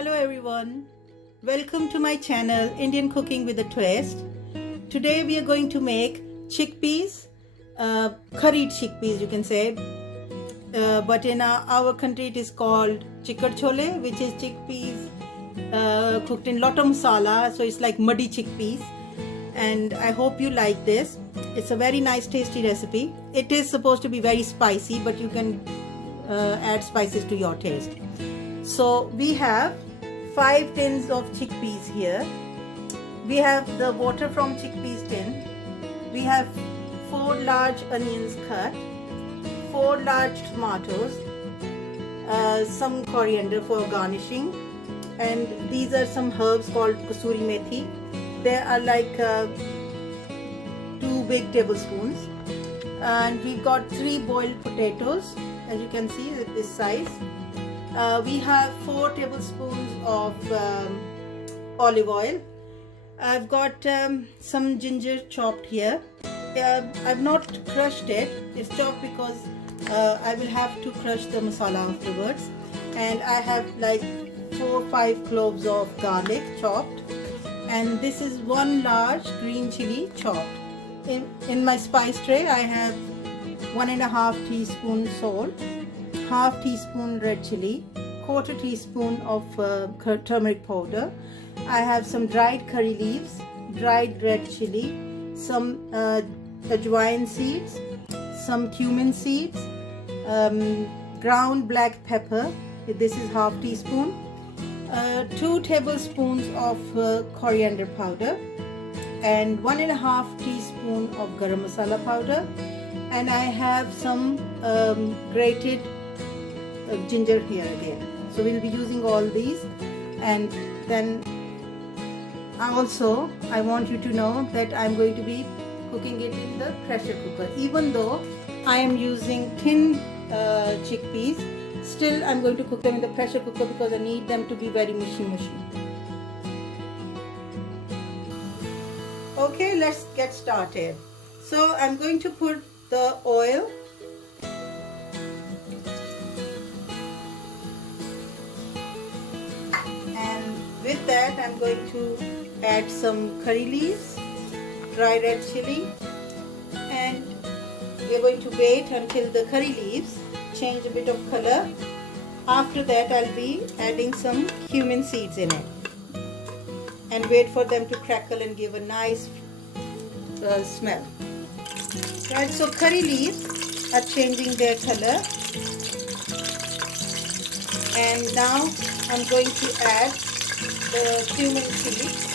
Hello everyone, welcome to my channel Indian Cooking with a Twist. Today we are going to make chickpeas, curried chickpeas you can say, but in our country it is called chikkad chole, which is chickpeas cooked in lot of masala, so it's like muddy chickpeas. And I hope you like this. It's a very nice tasty recipe. It is supposed to be very spicy, but you can add spices to your taste. So we have 5 tins of chickpeas here. We have the water from chickpeas tin. We have 4 large onions cut, 4 large tomatoes, some coriander for garnishing, and these are some herbs called kasuri methi. They are like 2 big tablespoons. And we've got 3 boiled potatoes, as you can see at this size. We have 4 tablespoons of olive oil. I've got some ginger chopped here. I've not crushed it. It's chopped because I will have to crush the masala afterwards. And I have like 4 or 5 cloves of garlic chopped. And this is 1 large green chili chopped. In my spice tray I have 1.5 teaspoon salt, half teaspoon red chili, quarter teaspoon of turmeric powder. I have some dried curry leaves, dried red chili, some ajwain seeds, some cumin seeds, ground black pepper, this is half teaspoon, 2 tablespoons of coriander powder, and 1.5 teaspoon of garam masala powder, and I have some grated ginger here again. So we'll be using all these. And then also I want you to know that I'm going to be cooking it in the pressure cooker. Even though I am using thin chickpeas, still I'm going to cook them in the pressure cooker because I need them to be very mushy. Okay, let's get started. So I'm going to put the oil, and with that I'm going to add some curry leaves, dry red chili, and we're going to wait until the curry leaves change a bit of color. After that I'll be adding some cumin seeds in it and wait for them to crackle and give a nice smell. Right, so curry leaves are changing their color, and now I'm going to add the cumin seeds.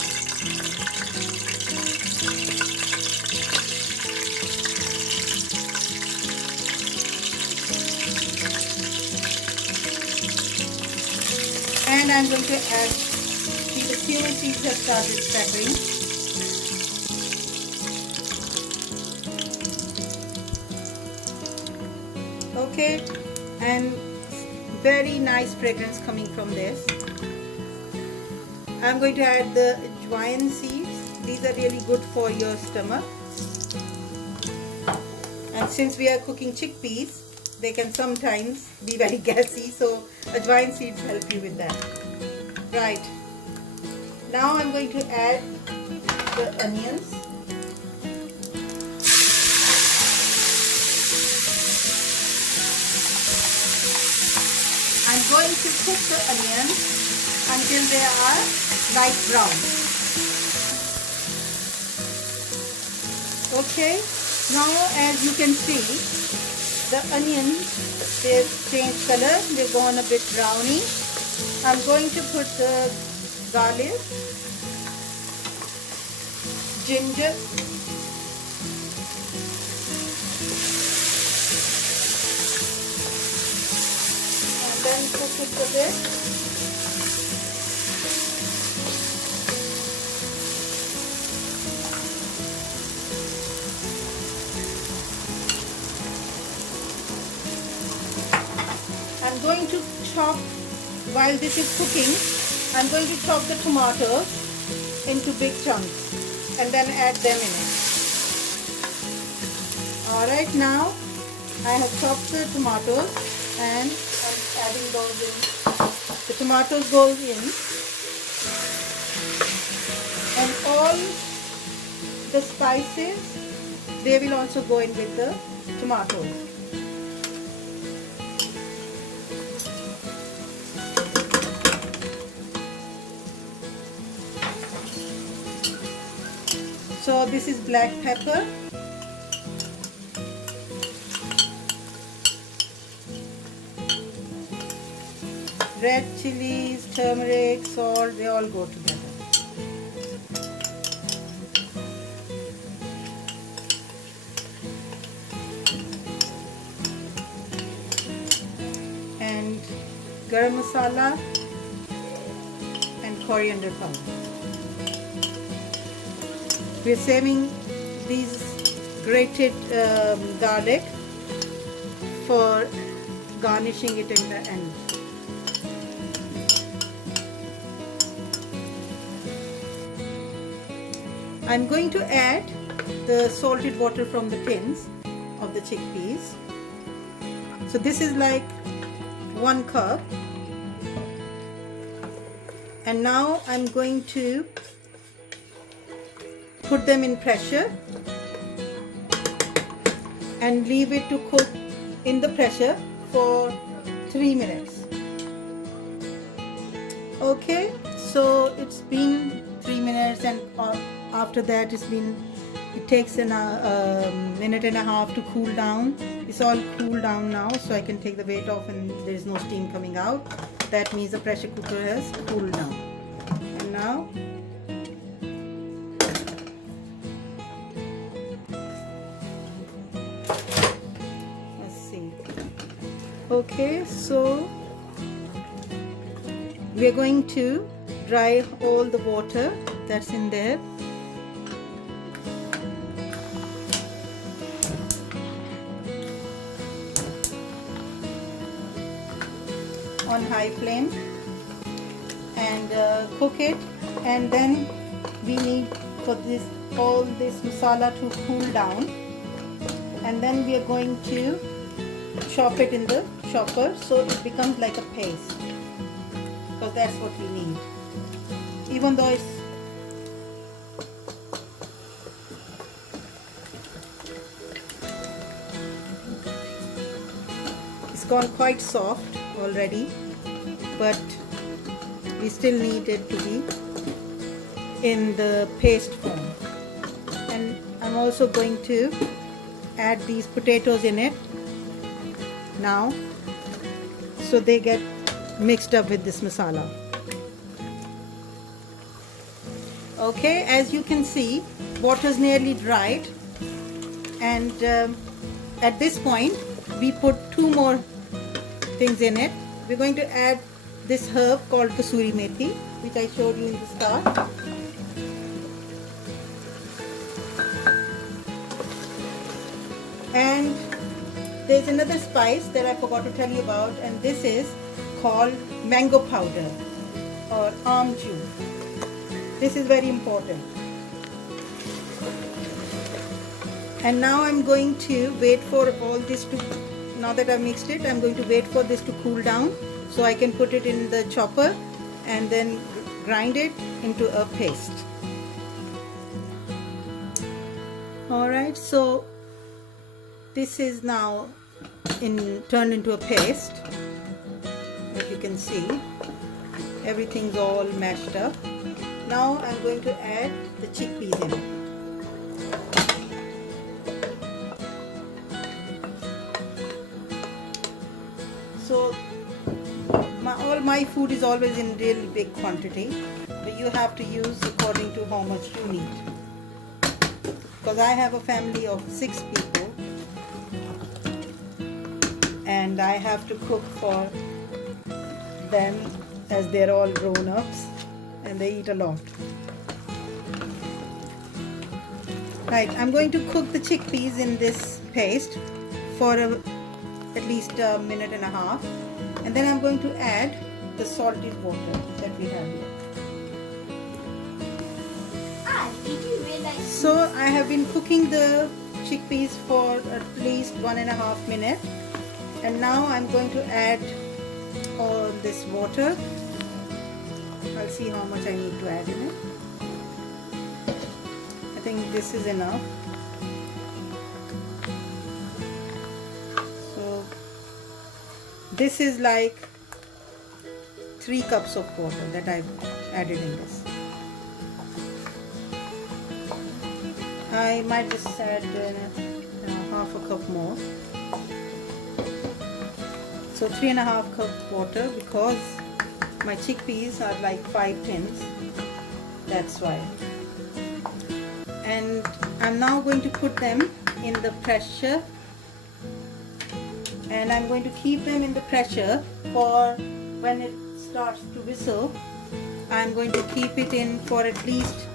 And I'm going to add, see the cumin seeds have started crackling. Okay, and very nice fragrance coming from this. I'm going to add the ajwain seeds. These are really good for your stomach. And since we are cooking chickpeas, they can sometimes be very gassy, so ajwain seeds help you with that. Right. Now I'm going to add the onions. I'm going to cook the onions until they are light brown. Okay, now as you can see, the onions, they've changed color, they've gone a bit browny. I'm going to put the garlic, ginger, then cook it a bit. I'm going to chop, while this is cooking, I'm going to chop the tomatoes into big chunks and then add them in it. Alright, now I have chopped the tomatoes and I'm adding those in the tomatoes go in, and all the spices, they will also go in with the tomatoes. So this is black pepper, red chilies, turmeric, salt, they all go together. And garam masala and coriander powder. We are saving these grated garlic for garnishing it in the end. I'm going to add the salted water from the tins of the chickpeas. So this is like 1 cup. And now I'm going to put them in pressure and leave it to cook in the pressure for 3 minutes. Okay, so it's been 3 minutes, and after that it takes a minute and a half to cool down. It's all cooled down now, so I can take the weight off and there is no steam coming out. That means the pressure cooker has cooled down. And now okay, so we are going to dry all the water that's in there. On high flame and cook it, and then we need for all this masala to cool down, and then we are going to chop it in the chopper so it becomes like a paste, because that's what we need. Even though it's gone quite soft already, but we still need it to be in the paste form. And I'm also going to add these potatoes in it now, so they get mixed up with this masala. Okay, as you can see, water's nearly dried, and at this point we put 2 more things in it. We're going to add this herb called kasuri methi, which I showed you in the start. And there's another spice that I forgot to tell you about, and this is called mango powder or amchur. This is very important. And now I'm going to wait for all this to, now that I've mixed it, I'm going to wait for this to cool down so I can put it in the chopper and then grind it into a paste. Alright, so this is now turned into a paste. As you can see, everything's all mashed up. Now I'm going to add the chickpeas in it. So all my food is always in really big quantity, but you have to use according to how much you need. Because I have a family of 6 people and I have to cook for them, as they're all grown-ups and they eat a lot. Right, I'm going to cook the chickpeas in this paste for at least a minute and a half, and then I'm going to add the salted water that we have here. Did you realize? So I have been cooking the chickpeas for at least 1.5 minutes, and now I'm going to add this water. I'll see how much I need to add in it. I think this is enough. So this is like 3 cups of water that I've added in this. I might just add half a cup more. So 3.5 cup water, because my chickpeas are like 5 tins. That's why. And I'm now going to put them in the pressure, and I'm going to keep them in the pressure for when it starts to whistle. I'm going to keep it in for at least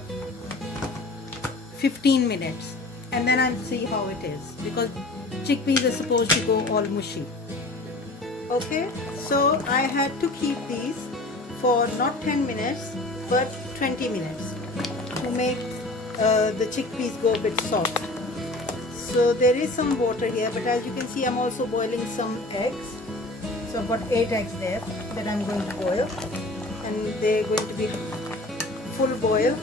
15 minutes, and then I'll see how it is, because chickpeas are supposed to go all mushy. Okay, so I had to keep these for not 10 minutes but 20 minutes to make the chickpeas go a bit soft. So there is some water here, but as you can see I'm also boiling some eggs. So I've got 8 eggs there that I'm going to boil, and they're going to be full boil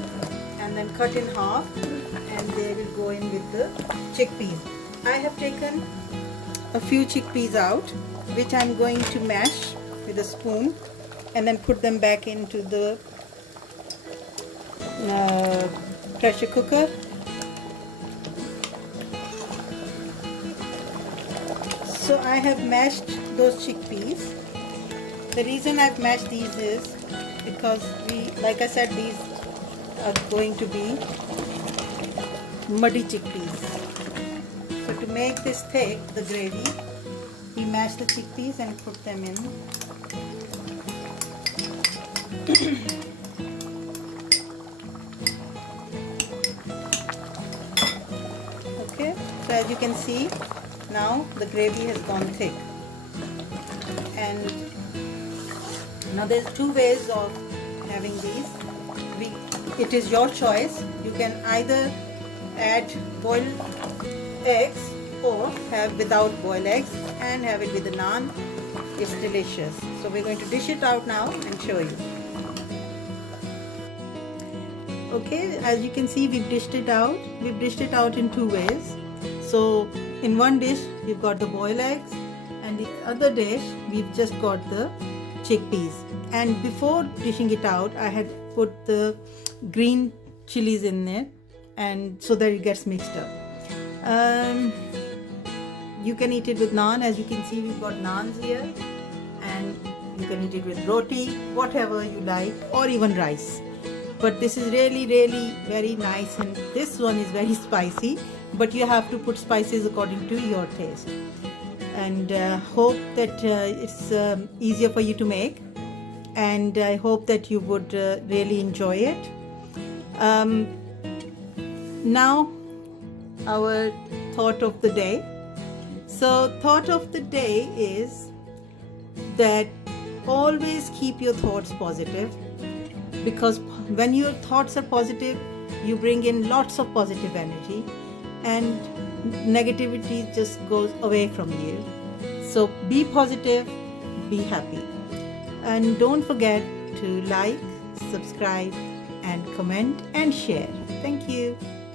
and then cut in half, and they will go in with the chickpeas. I have taken a few chickpeas out, which I'm going to mash with a spoon and then put them back into the pressure cooker. So I have mashed those chickpeas. The reason I've mashed these is because like I said, these are going to be muddy chickpeas. So to make this thick, the gravy, we mash the chickpeas and put them in. Okay, so as you can see, now the gravy has gone thick. And now there's 2 ways of having these. It is your choice. You can either add boiled eggs or have without boiled eggs and have it with the naan. It's delicious. So we're going to dish it out now and show you. Okay, as you can see, we've dished it out. We've dished it out in 2 ways. So in one dish we've got the boiled eggs, and the other dish we've just got the chickpeas. And before dishing it out, I had put the green chilies in there, and so that it gets mixed up. You can eat it with naan. As you can see, we've got naans here, and you can eat it with roti, whatever you like, or even rice. But this is really very nice, and this one is very spicy, but you have to put spices according to your taste. And hope that it's easier for you to make, and I hope that you would really enjoy it. Now our thought of the day. So thought of the day is that always keep your thoughts positive, because when your thoughts are positive, you bring in lots of positive energy, and negativity just goes away from you. So be positive, be happy, and don't forget to like, subscribe and comment and share. Thank you.